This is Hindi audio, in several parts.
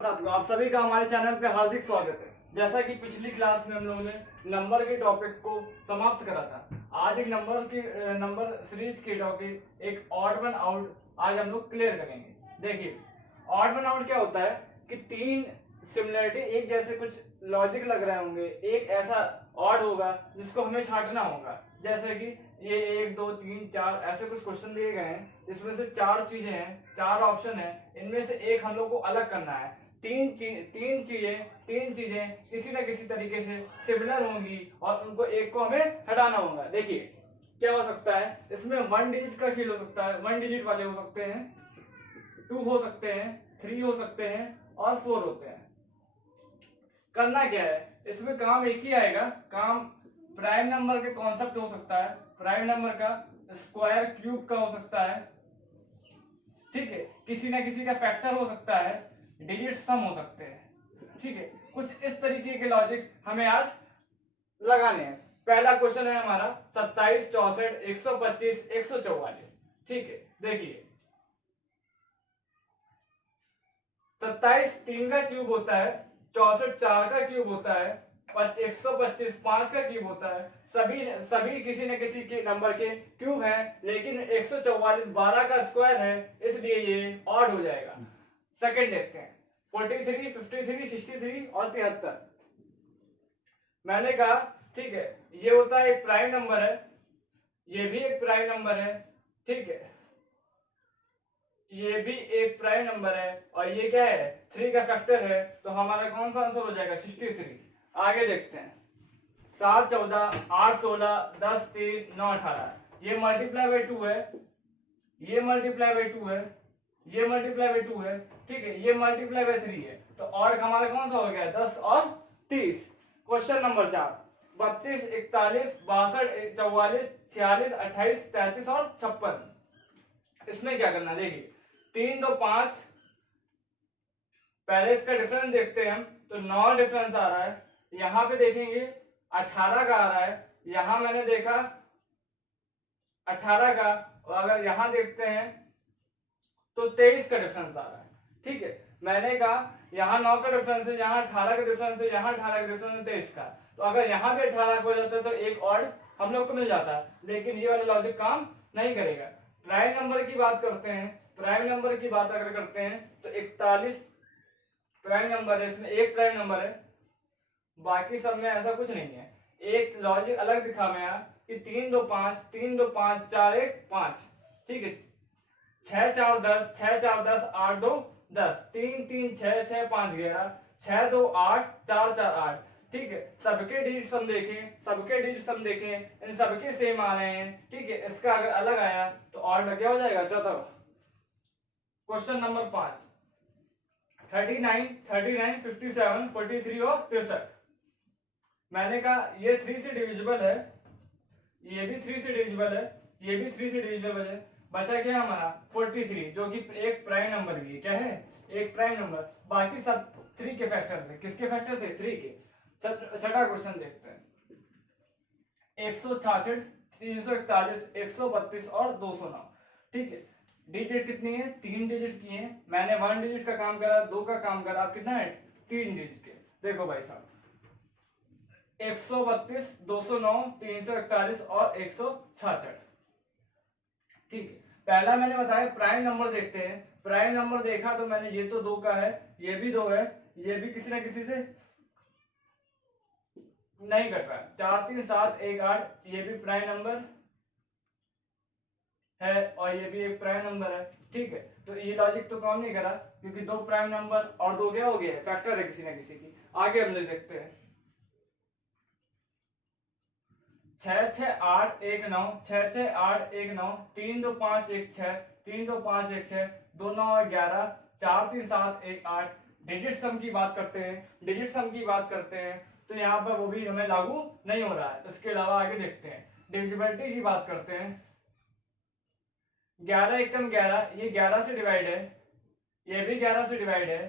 साथियों, आप सभी का हमारे चैनल पे हार्दिक स्वागत है। जैसा कि पिछली क्लास में हम लोगों ने नंबर के टॉपिक्स को समाप्त करा था, आज एक नंबर सीरीज के टॉपिक एक ऑड वन आउट आज हम लोग क्लियर करेंगे। देखिए, ऑड वन आउट क्या होता है कि तीन सिमिलरिटी एक जैसे कुछ लॉजिक लग रहे होंगे, एक ऐसा ऑड होगा जिसको हमें छांटना होगा। जैसे कि ये 1 2 3 4 ऐसे कुछ क्वेश्चन दिए गए हैं, इसमें से चार चीजें हैं, चार ऑप्शन है, इनमें से एक हम लोग को अलग करना है। तीन चीजें किसी ना किसी तरीके से सिमिलर होंगी और उनको एक को हमें हटाना होगा। देखिए क्या हो सकता है, इसमें 1 डिजिट का खेल हो सकता है, 1 डिजिट वाले हो सकते हैं, 2 हो सकते हैं, 3 हो सकते हैं और 4 होते हैं। करना क्या है, इसमें काम एक ही आएगा। काम प्राइम नंबर के कॉन्सेप्ट हो सकता है, प्राइम नंबर का स्क्वायर क्यूब का हो सकता है, ठीक है, किसी ना किसी का फैक्टर हो सकता है, डिजिट सम हो सकते हैं, ठीक है। कुछ इस तरीके के लॉजिक हमें आज लगाने हैं। पहला क्वेश्चन है हमारा 27 64 125 144, ठीक है। देखिए 27 3 का क्यूब होता है, 64 4 का क्यूब होता है, 125 5 का क्यूब होता है। सभी किसी न किसी के नंबर के क्यूब हैं, लेकिन 144 12 का स्क्वायर है, इसलिए ये ऑड हो जाएगा। सेकंड देखते हैं 43 53 63 और 73। मैंने कहा ठीक है, ये होता है एक प्राइम नंबर है, ये भी एक प्राइम नंबर है, ठीक है, ये भी एक प्राइम नंबर है और ये क्या है 3 का फैक्टर है, तो हमारा कौन सा आंसर हो जाएगा 63। आगे देखते हैं 7 14 8 16 10 3 9 18, ये मल्टीप्लाई बाय 2 है, ये मल्टीप्लाई बाय 2 है, ये मल्टीप्लाई बाय 2 है, ठीक है, ये मल्टीप्लाई बाय 3 है, तो और हमारा कौन सा हो गया 10 और 30। क्वेश्चन नंबर 4 32 41 62 44 46 28 33 और 56। इसमें क्या करना, देखिए 3 2 5, पहले इसका डिफरेंस देखते हैं हम, तो 9 डिफरेंस आ रहा है, यहां पे देखेंगे 18 का आ रहा है, यहां मैंने देखा 18 का, और अगर यहां देखते हैं तो 23 का डिफरेंस आ रहा है, ठीक है। मैंने कहा यहाँ 9 का डिफरेंस है, यहाँ 18 का डिफरेंस है, यहाँ 18 का डिफरेंस है 23 का, तो अगर यहाँ भी 18 हो जाता है तो एक ऑड हम लोग को मिल जाता है, लेकिन ये वाला लॉजिक काम नहीं करेगा। प्राइम नंबर की बात करते हैं, प्राइम नंबर की बात अगर करते हैं तो 41 प्राइम नंबर है, इसमें एक प्राइम नंबर है, बाकी सब में ऐसा कुछ नहीं है। एक लॉजिक अलग दिखा मैं यहाँ कि 3 2 5 3 2 5 4 1 5, ठीक है, 6 4 10 6 4 10 8 2 10 3 3 6 6 5 11 6 2 8 4 4 8, ठीक है। सबके डिजिट सम देखें, सबके डिजिट सम देखें, इन सबके सेम आ रहे हैं, ठीक है। इसका अगर अलग आया तो ऑड में क्या हो जाएगा चौथा। क्वेश्चन नंबर 5 39 39 57 43 और 63। मैंने कहा ये 3 से डिविजिबल है, ये भी 3 से डिविजिबल है, ये भी 3 से डिविजिबल है, बचा क्या हमारा 43, जो कि एक प्राइम नंबर भी है, क्या है एक प्राइम नंबर, बाकी सब 3 के फैक्टर थे। किसके फैक्टर थे 3 के। छठा क्वेश्चन देखते हैं 166 341 132 और 209, ठीक है। डिजिट कितनी है 3 डिजिट की है, मैंने 1 डिजिट का काम करा, 2 का काम करा, आप कितना है 3 डिजिट के। देखो भाई साहब 132 209 341 और 166, ठीक है। पहला मैंने बताया प्राइम नंबर देखते हैं, प्राइम नंबर देखा तो मैंने ये तो 2 का है, ये भी 2 है, ये भी किसी ना किसी से नहीं कट रहा है, 4 3 7 1 8, ये भी प्राइम नंबर है और ये भी एक प्राइम नंबर है, ठीक है। तो ये लॉजिक तो काम नहीं करा, क्योंकि 2 प्राइम नंबर और 2 क्या हो गया फैक्टर है किसी ना किसी की। आगे हम लोग देखते हैं 6 6 8 1 9 6 6 8 1 9 3 2 5 1 6 3 2 5 1 6 2 9 11 4 3 7 1 8। डिजिट सम की बात करते हैं, डिजिट सम की बात करते हैं तो यहाँ पर वो भी हमें लागू नहीं हो रहा है। इसके अलावा आगे देखते हैं डिविजिबिलिटी की बात करते हैं, 11 एकम 11, ये 11 से डिवाइड है, ये भी 11 से डिवाइड है,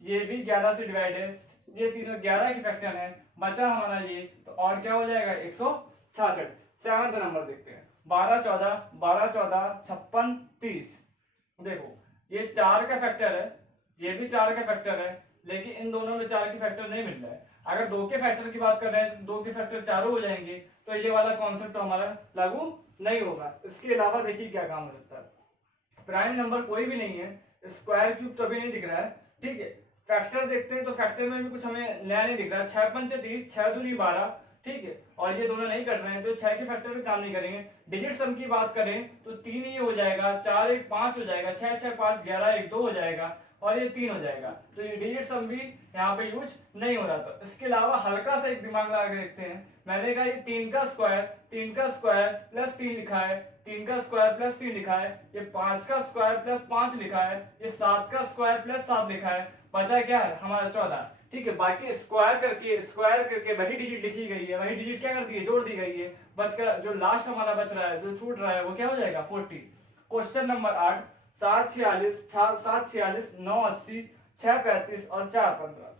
ये भी 11 से डिवाइड है, ये तीनों 11 के फैक्टर हैं, बचा हमारा ये, तो और क्या हो जाएगा 166। सेवंथ नंबर देखते हैं 12 14 12 14 56 30। देखो ये 4 का फैक्टर है, ये भी 4 का फैक्टर है, लेकिन इन दोनों में 4 के फैक्टर नहीं मिल रहा है। अगर 2 के फैक्टर की बात कर रहे हैं तो 2 के फैक्टर चारों हो जाएंगे, तो ये वाला कॉन्सेप्ट तो हमारा लागू नहीं होगा। इसके अलावा देखिए क्या काम हो सकता है। प्राइम नंबर कोई भी नहीं है, स्क्वायर क्यूब तो अभी नहीं दिख रहा है, ठीक है। फैक्टर देखते हैं तो फैक्टर में भी कुछ हमें नया नहीं दिख रहा है। 6 पंचे 30, 6 दूनी 12, ठीक है, और ये दोनों नहीं कट रहे हैं तो 6 के फैक्टर भी काम नहीं करेंगे। डिजिट सम की बात करें तो 3 ये हो जाएगा, 4 1 5 हो जाएगा, 6 6 5 11 1 2 हो जाएगा, और ये 3 हो जाएगा। तो ये डिजिट सम भी यहाँ पे यूज नहीं हो रहा था। इसके अलावा हल्का सा एक दिमाग लगा के देखते हैं। मैंने कहा ये 3 का स्क्वायर प्लस 3 लिखा है, 3 का स्क्वायर प्लस 3 लिखा है, ये 5 का स्क्वायर प्लस 5 लिखा है, ये 7 का स्क्वायर प्लस 7 लिखा है, बचा क्या है हमारा 14, ठीक है। बाकी स्क्वायर करके वही डिजिट लिखी गई है, वही डिजिट क्या कर दी है, जोड़ दी गई है। बचकर जो लास्ट हमारा बच रहा है, जो छूट रहा है, वो क्या हो जाएगा 40। क्वेश्चन नंबर 8, 7 46 7 46 9 80 6 35 और 4 15,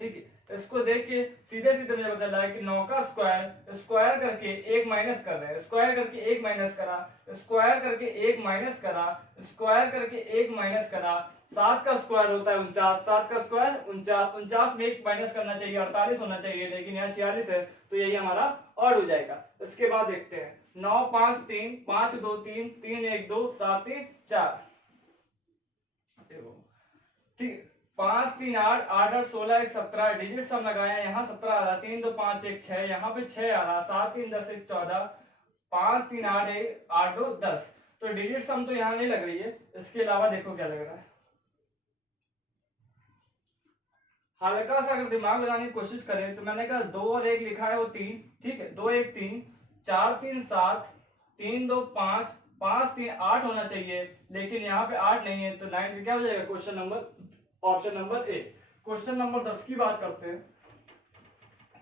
ठीक है। इसको देख के सीधे सीधे मुझे पता लगा कि 9 का स्क्वायर करके 1 माइनस कर रहे हैं, स्क्वायर करके 1 माइनस करा, स्क्वायर करके 1 माइनस करा, स्क्वायर करके 1 माइनस करा। 7 का स्क्वायर होता है 49, 7 का स्क्वायर 49, 49 में 1 माइनस करना चाहिए, 48 होना चाहिए, लेकिन यहाँ 46 है, तो यही हमारा ऑड हो जाएगा। इसके बाद देखते हैं 9 5 3 5 2 3 3 1 2 7 3 4, ठीक, 5 3 8 8 8 16 1 17, डिजिट सम लगाया, यहाँ 17 आ रहा, 3 2 5 1 6, यहाँ पे 6 आ रहा, 7 3 10 1 14, 5 3 8 1 8 2 10। तो डिजिट सम तो यहाँ नहीं लग रही है। इसके अलावा देखो क्या लग रहा है, हल्का सा अगर दिमाग लगाने की कोशिश करें तो मैंने कहा 2 और 1 लिखा है वो 3, ठीक है, 2 1 3, 4 3 7, 3 2 5, 5 3 8 होना चाहिए, लेकिन यहाँ पे 8 नहीं है, तो 9 क्या हो जाएगा question number, option number A. Question number 10 की बात करते हैं।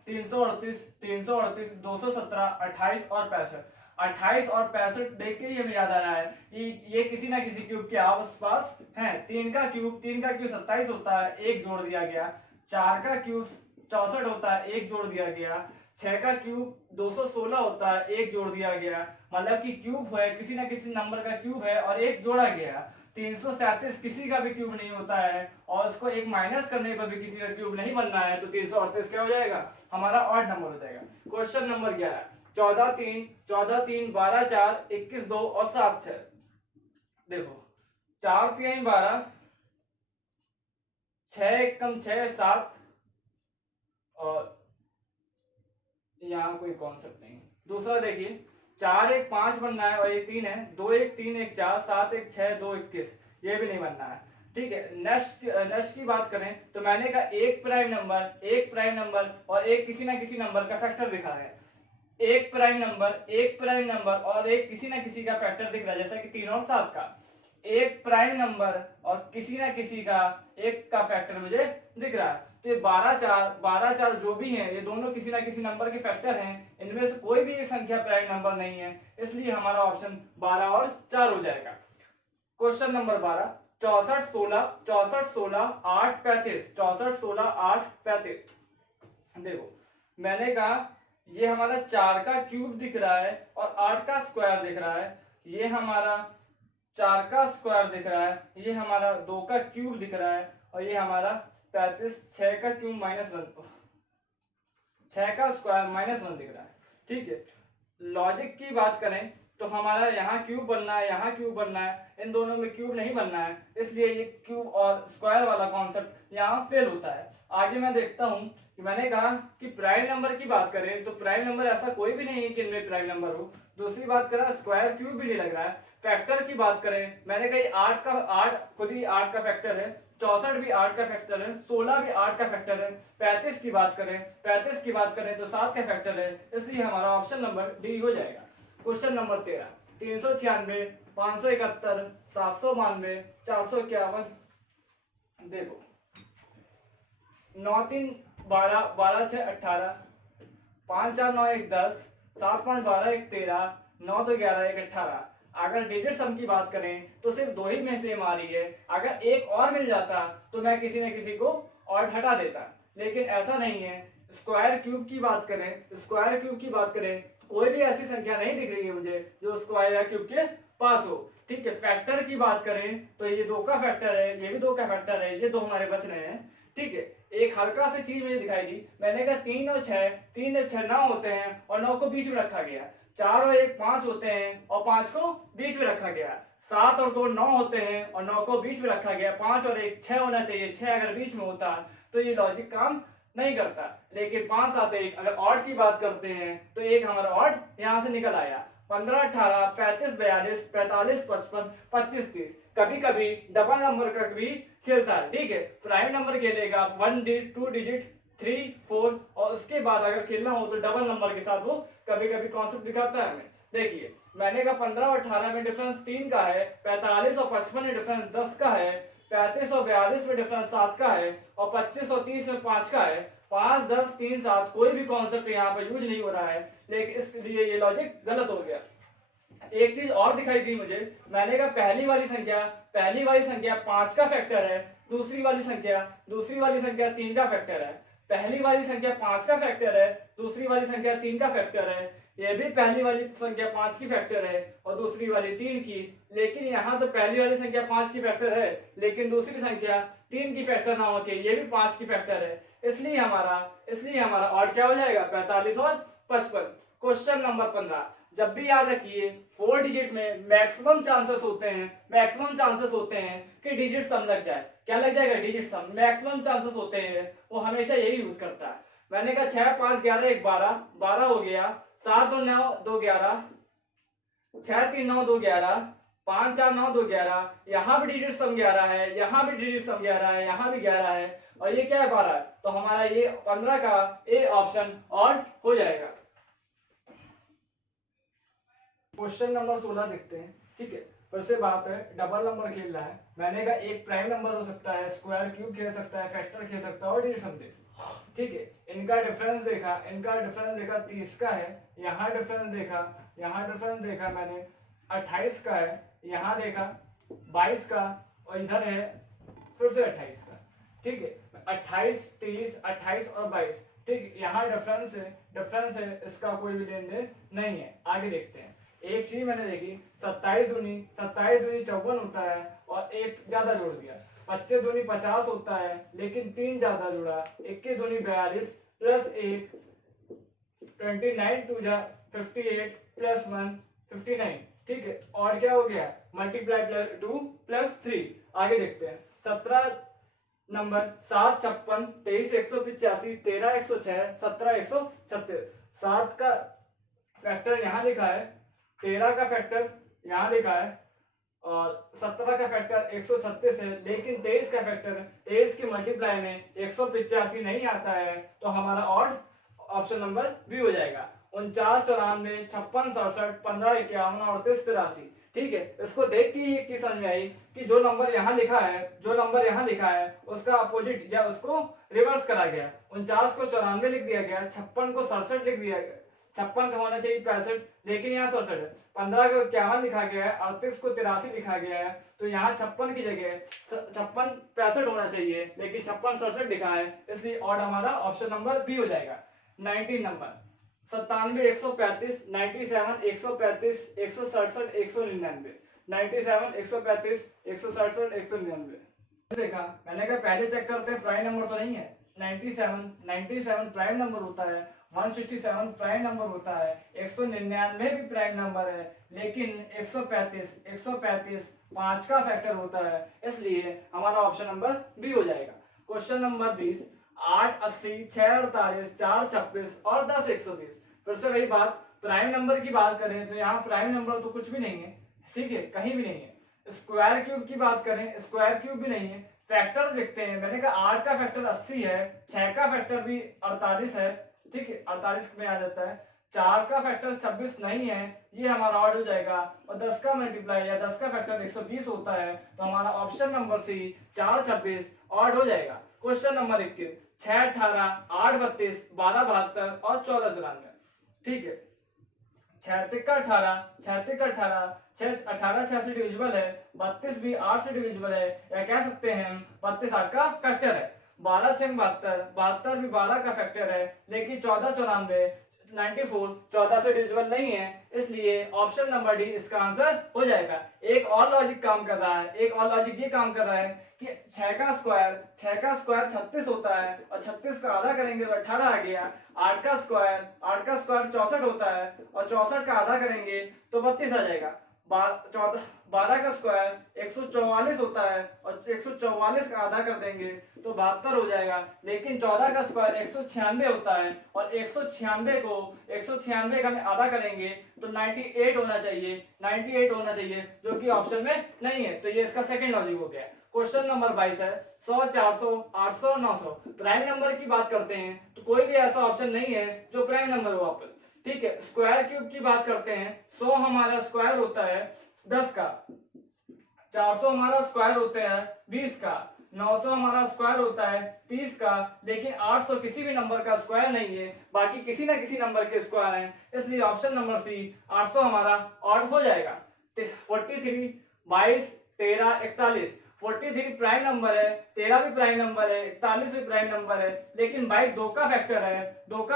338 338 217 28 और 65, 28 और 65 देख के ही हमें याद आ रहा है कि ये किसी ना किसी क्यूब के आसपास है। 3 का क्यूब 27 होता है, 1 जोड़ दिया गया। 4 का क्यूब 64 होता है, 1 जोड़ दिया गया। 6 का क्यूब 216 होता है, 1 जोड़ दिया गया। मतलब कि क्यूब है, किसी ना किसी नंबर का क्यूब है और 1 जोड़ा गया। 337 किसी का भी क्यूब नहीं होता है, और उसको 1 माइनस करने पर भी किसी का क्यूब नहीं बनना है, तो 338 क्या हो जाएगा हमारा ऑड नंबर हो जाएगा। क्वेश्चन नंबर 11, 14 3 12 4 21 2 और 7 6। देखो 4 3 12, 6 1 कम 6 7, और यहाँ कोई कॉन्सेप्ट नहीं। दूसरा देखिए 4 1 5 बनना है और ये 3 है, 2 1 3 1 4 7 1 6 2 21, ये भी नहीं बनना है, ठीक है। नेक्स्ट की बात करें तो मैंने कहा एक प्राइम नंबर और एक किसी ना किसी नंबर का फैक्टर दिखा है। एक प्राइम नंबर और एक किसी ना किसी का फैक्टर दिख रहा है, जैसा कि 3 और 7 का। एक प्राइम नंबर और किसी ना किसी का एक का फैक्टर मुझे दिख रहा है, तो ये 12 4 जो भी हैं, ये दोनों किसी ना किसी नंबर के फैक्टर हैं। इनमें से कोई भी एक संख्या प्राइम नंबर नहीं है, इसलिए हमारा ऑप्शन 12 और 4 हो जाएगा। Question number 12, 64 16 8 35, 64 16 8 35। देखो मैंने कहा ये हमारा 4 का क्यूब दिख रहा है और 8 का स्क्वायर दिख रहा है। ये हमारा 4 का स्क्वायर दिख रहा है, ये हमारा 2 का क्यूब दिख रहा है, और ये हमारा 35 6 का क्यूब माइनस 1, 6 का स्क्वायर माइनस 1 दिख रहा है, ठीक है। लॉजिक की बात करें तो हमारा यहाँ क्यूब बनना है, यहाँ क्यूब बनना है, इन दोनों में क्यूब नहीं बनना है, इसलिए ये क्यूब और स्क्वायर वाला कॉन्सेप्ट यहाँ फेल होता है। आगे मैं देखता हूँ कि मैंने कहा कि प्राइम नंबर की बात करें तो प्राइम नंबर ऐसा कोई भी नहीं है कि इनमें प्राइम नंबर हो। दूसरी बात करें स्क्वायर क्यूब भी नहीं लग रहा है। फैक्टर की बात करें, मैंने कहा 8 खुद ही 8 का फैक्टर है, 64 भी 8 का फैक्टर है, 16 भी 8 का फैक्टर है, 35 की बात करें तो 7 का फैक्टर है, इसलिए हमारा ऑप्शन नंबर डी हो जाएगा। Question number 13, 396 571 792 451। देखो 9 3 12 12 6 18, 5 4 9 1 10, 7 5 12 1 13, 9 2 11 1 18। अगर डिजिट सम की बात करें तो सिर्फ 2 ही में से आ रही है। अगर एक और मिल जाता तो मैं किसी न किसी को और हटा देता, लेकिन ऐसा नहीं है। स्क्वायर क्यूब की बात करें कोई भी ऐसी संख्या नहीं दिख रही है मुझे जो स्क्वायर या क्यूब के पास हो, ठीक है। फैक्टर की बात करें तो ये 2 का फैक्टर है, ये भी 2 का फैक्टर है, ये 2 हमारे बच रहे हैं। ठीक है, एक हल्का सी चीज मुझे दिखाई दी, मैंने कहा 3 और 6, 3 और 6 9 होते हैं और 9 को बीच में रखा गया। 4 और 1 5 होते हैं और 5 को बीच में रखा गया। 7 और 2 9 होते हैं और 9 को बीच में रखा गया। 5 और 1 6 होना चाहिए, 6 अगर बीच में होता तो ये लॉजिक काम नहीं करता। लेकिन 5 7 1 अगर ऑड की बात करते हैं तो एक हमारा ऑड यहाँ से निकल आया। 15 18 35 42 45 55 25 30। कभी कभी डबल नंबर का भी खेलता है। ठीक है, प्राइम नंबर खेलेगा 1 डिजिट 2 डिजिट 3 4 और उसके बाद अगर खेलना हो तो डबल नंबर के साथ वो कभी कभी कॉन्सेप्ट दिखाता है हमें। देखिए मैंने कहा 15 और 18 में डिफरेंस 3 का है, 45 और 55 में डिफरेंस 10 का है, 35 और 42 में डिफरेंस 7 का है और 25 और 30 में 5 का है। 5 10 3 7 कोई भी कॉन्सेप्ट यहाँ पर यूज नहीं हो रहा है, लेकिन इसलिए ये लॉजिक गलत हो गया। एक चीज और दिखाई दी मुझे, मैंने कहा पहली वाली संख्या 5 का फैक्टर है, दूसरी वाली संख्या 3 का फैक्टर है। पहली वाली संख्या 5 का फैक्टर है, दूसरी वाली संख्या 3 का फैक्टर है। ये भी पहली वाली संख्या 5 की फैक्टर है और दूसरी वाली 3 की। लेकिन यहाँ तो पहली वाली संख्या 5 की फैक्टर है, लेकिन दूसरी संख्या 3 की फैक्टर ना होके ये भी 5 की फैक्टर है। इसलिए हमारा और क्या हो जाएगा, 45 और 55। क्वेश्चन नंबर 15, जब भी याद रखिए 4 डिजिट में मैक्सिमम चांसेस होते हैं कि डिजिट सम लग जाए। क्या लग जाएगा, डिजिट सम। मैक्सिमम चांसेस होते हैं, वो हमेशा यही यूज करता है। मैंने कहा 6 5 11 1 12 12 हो गया, 7 2 9 2 11, 6 3 9 2 11, 5 4 9 2 11। यहाँ भी डिजिट सम 11 है, यहाँ भी डिजिट सम 11 है, यहाँ भी 11 है और ये क्या है 12 है। तो हमारा ये 15 का ए ऑप्शन ऑड हो जाएगा। क्वेश्चन नंबर 16 देखते हैं। ठीक है, फिर से बात है डबल नंबर खेल रहा है। मैंने कहा एक प्राइम नंबर हो सकता है, स्क्वायर क्यूब खेल सकता है, फैक्टर खेल सकता है और डिजिट सम दे। ठीक है, इनका डिफरेंस देखा 30 का है, यहाँ डिफरेंस देखा मैंने 28 का है, यहाँ देखा 22 का और इधर है फिर से 28 का। ठीक है, 28 30 28 और 22। ठीक, यहाँ डिफरेंस है, इसका कोई भी लेन देन नहीं है। आगे देखते हैं। एक चीज मैंने देखी, 27 दूनी 54 होता है और एक ज्यादा जोड़ दिया। 25 दूनी 50 होता है लेकिन 3 ज्यादा जुड़ा। 21 दूनी 42 प्लस 1 29 2 जा 58 प्लस 1 59। ठीक है, और क्या हो गया, मल्टीप्लाई प्लस 2 प्लस 3। आगे देखते हैं। 17 नंबर 7 56 23 185 13 106 17 136। 7 का फैक्टर यहाँ लिखा है, 13 का फैक्टर यहाँ लिखा है और 17 का फैक्टर 136 है, लेकिन 23 का फैक्टर 23 की मल्टीप्लाई में 185 नहीं आता है। तो हमारा ऑड ऑप्शन नंबर बी हो जाएगा। 49 94 56 67 15 51 38 83। ठीक है, इसको देख के एक चीज समझ में आई कि जो नंबर यहाँ लिखा है उसका अपोजिट या उसको रिवर्स करा गया। 49 को 94 लिख दिया गया, 56 को 67 लिख दिया गया, 56 का होना चाहिए 65 लेकिन यहाँ 67 है। 15 को 51 लिखा गया है, 38 को 83 लिखा गया है। तो यहाँ 56 की जगह 56 65 होना चाहिए, लेकिन 56 67 लिखा है, इसलिए ऑड हमारा ऑप्शन नंबर बी हो जाएगा। 19 नंबर 97 135 97 135 167 199 97 135 167 199। देखा, मैंने कहा पहले चेक करते हैं प्राइम नंबर तो नहीं है। 97 प्राइम नंबर होता है, 167 प्राइम नंबर होता है, 199 भी प्राइम नंबर है, लेकिन 135 5 का फैक्टर होता है, इसलिए हमारा ऑप्शन नंबर बी हो जाएगा। क्वेश्चन नंबर 20, 8 80 6 48 4 26 और 10 120। फिर से वही बात, प्राइम नंबर की बात करें तो यहाँ प्राइम नंबर तो कुछ भी नहीं है। ठीक है, कहीं भी नहीं है। स्क्वायर क्यूब की बात करें, स्क्वायर क्यूब भी नहीं है। फैक्टर देखते हैं, मैंने कहा 8 का फैक्टर 80 है, 6 का फैक्टर भी 48 है। ठीक है, 48 में आ जाता है। 4 का फैक्टर 26 नहीं है, ये हमारा ऑड हो जाएगा। और 10 का मल्टीप्लाई या 10 का फैक्टर 120 होता है, तो हमारा ऑप्शन नंबर सी 4 26 ऑड हो जाएगा। क्वेश्चन नंबर 21, 6 18 8 32 12 72 और 14 94। ठीक है, 36 का 18 18 6 से डिविजिबल है, 32 भी 8 से डिविजिबल है, या कह सकते हैं हम 32 8 का फैक्टर है। 12 6 72 72 भी 12 का फैक्टर है, लेकिन 14 94 94 14 से डिविजिबल नहीं है, इसलिए ऑप्शन नंबर डी इसका आंसर हो जाएगा। एक और लॉजिक काम कर रहा है, एक और लॉजिक ये काम कर रहा है कि 6 का स्क्वायर 36 होता है और 36 का आधा करेंगे तो 18 आ गया। 8 का स्क्वायर 64 होता है और 64 का आधा करेंगे तो 32 आ जाएगा। 12 का स्क्वायर 144 होता है और 144 का आधा कर देंगे तो 72 हो जाएगा। लेकिन 14 का स्क्वायर 196 होता है और 196 का हम आधा करेंगे तो 98 होना चाहिए, 98 होना चाहिए, जो कि ऑप्शन में नहीं है। तो ये इसका सेकंड लॉजिक हो गया। क्वेश्चन नंबर 22 है 100, 400, 800, 900 प्राइम नंबर की बात करते हैं तो कोई भी ऐसा ऑप्शन नहीं है जो प्राइम नंबर हो आप, ठीक है। स्क्वायर क्यूब की बात करते हैं, 100 हमारा स्क्वायर होता है 10 का, 400 हमारा स्क्वायर होता है 20 का, 900 हमारा स्क्वायर होता है 30 का, लेकिन 800 किसी भी नंबर का स्क्वायर नहीं है, बाकी किसी ना किसी नंबर के स्क्वायर हैं, इसलिए ऑप्शन नंबर सी 800 हमारा ऑड हो जाएगा। 43, 22, 13, 41 43 प्राइम नंबर है, 13 भी प्राइम नंबर है, 41 भी प्राइम नंबर है, लेकिन 22 दो का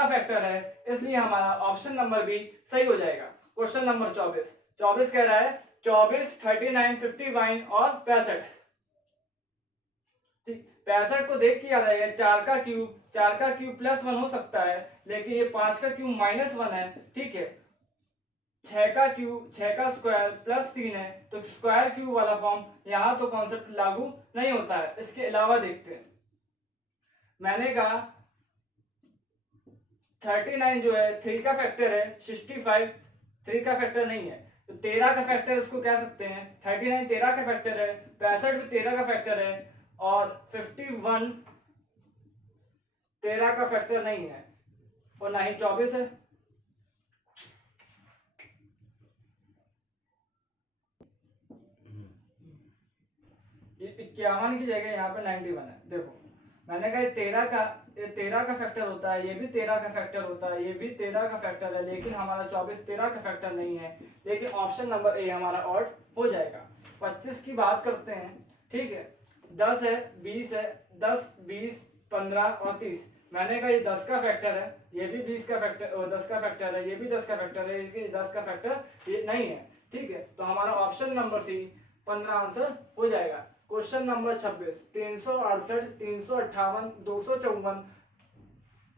फैक्टर है, इसलिए हमारा ऑप्शन नंबर बी सही हो जाएगा। क्वेश्चन नंबर 24 कह रहा है 24, 39, 51 और 65। ठीक, 65 को देख के याद आएगा 4 का क्यूब +1 हो सकता है, लेकिन ये 5 का क्यूब -1 है, ठीक है। 6 का स्क्वायर +3 है, तो स्क्वायर क्यूब वाला फॉर्म यहां तो कॉन्सेप्ट लागू नहीं होता है। इसके अलावा देखते हैं, मैंने कहा 39 जो है 3 का फैक्टर है, 65 3 का फैक्टर नहीं है, तो 13 का फैक्टर इसको कह सकते हैं। 39 13 का फैक्टर है, 65 भी 13 का फैक्टर है और 51 13 का फैक्टर नहीं है और ना ही 24 है। ये 51 की जगह यहाँ पे 91 है। देखो मैंने कहा 13 का फैक्टर होता है, ये भी 13 का फैक्टर होता है, ये भी 13 का फैक्टर है, लेकिन हमारा 24 13 का फैक्टर नहीं है, लेकिन ऑप्शन नंबर ए हमारा ऑड हो जाएगा। 25 की बात करते हैं, ठीक है। 10 है, 20 है, 10, 20, 15 और 30। मैंने कहा ये 10 का फैक्टर है, ये भी 20 का फैक्टर 10 का फैक्टर है, ये भी 10 का फैक्टर है, ये 10 का फैक्टर ये नहीं है, ठीक है। तो हमारा ऑप्शन नंबर सी 15 आंसर हो जाएगा। क्वेश्चन नंबर 26 368, 358, 254,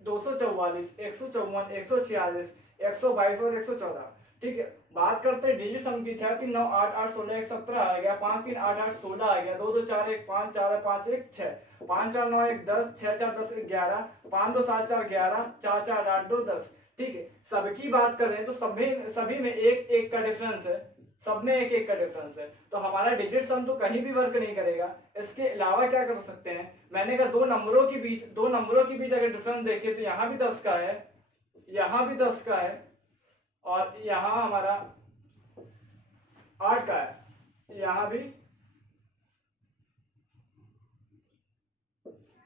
244, 154, 146, 122 और 114, ठीक है। बात करते हैं डिजिट सम की। 6 3 9 8 8 16 1 17 आ गया, 5 3 8 8 16 आ गया, 2 2 4 1 5 4 5 1 6, 5 4 9 1 10, 6 4 10 11, 5 2 7 4 11, 4 4 8 2 10, ठीक है। सबकी बात करें तो सभी में एक एक का डिफरेंस है, सब में एक एक का डिफरेंस है, तो हमारा डिजिट सम तो कहीं भी वर्क नहीं करेगा। इसके अलावा क्या कर सकते हैं, मैंने कहा दो नंबरों के बीच अगर डिफरेंस देखें तो यहाँ भी 10 का है, यहाँ भी 10 का है और यहाँ हमारा 8 का है, यहाँ भी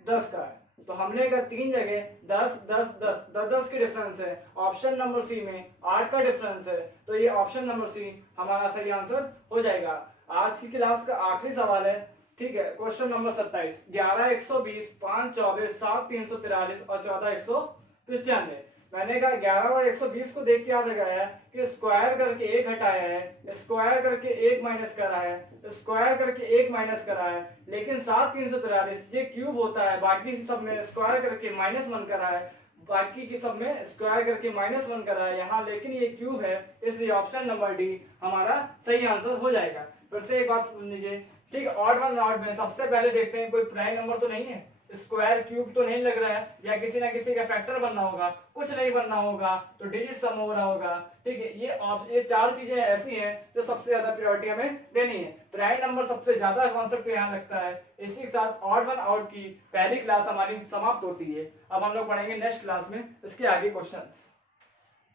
10 का है। तो हमने कहा 3 जगह 10 10 10 10 10 के डिफरेंस है, ऑप्शन नंबर सी में 8 का डिफरेंस है, तो ये ऑप्शन नंबर सी हमारा सही आंसर हो जाएगा। आज की क्लास का आखिरी सवाल है, ठीक है। क्वेश्चन नंबर 27 11 120, 5 24, 7 343 और 14 195। मैंने कहा 11 और 120 को देख के याद लगाया कि स्क्वायर करके 1 हटाया है, स्क्वायर करके 1 माइनस करा है, स्क्वायर करके 1 माइनस करा है, लेकिन 7 343 ये क्यूब होता है, बाकी सब में स्क्वायर करके -1 करा है, बाकी की सब में स्क्वायर करके -1 करा है यहाँ, लेकिन ये क्यूब है, इसलिए ऑप्शन नंबर डी हमारा सही आंसर हो जाएगा। फिर से एक बात सुन लीजिए, ठीक है। ऑड वन ऑड में सबसे पहले देखते हैं कोई प्राइम नंबर तो नहीं है, स्क्वायर क्यूब तो नहीं लग रहा है, या किसी ना किसी का फैक्टर बनना होगा, कुछ नहीं बनना होगा तो डिजिट सम हो रहा होगा, ठीक है। ये 4 चीजें ऐसी हैं जो सबसे ज्यादा प्रायोरिटी हमें देनी है। प्राइम नंबर सबसे ज्यादा कॉन्सेप्ट यहाँ लगता है। इसी के साथ ऑड वन आउट की पहली क्लास हमारी समाप्त होती है। अब हम लोग पढ़ेंगे नेक्स्ट क्लास में इसके आगे क्वेश्चन।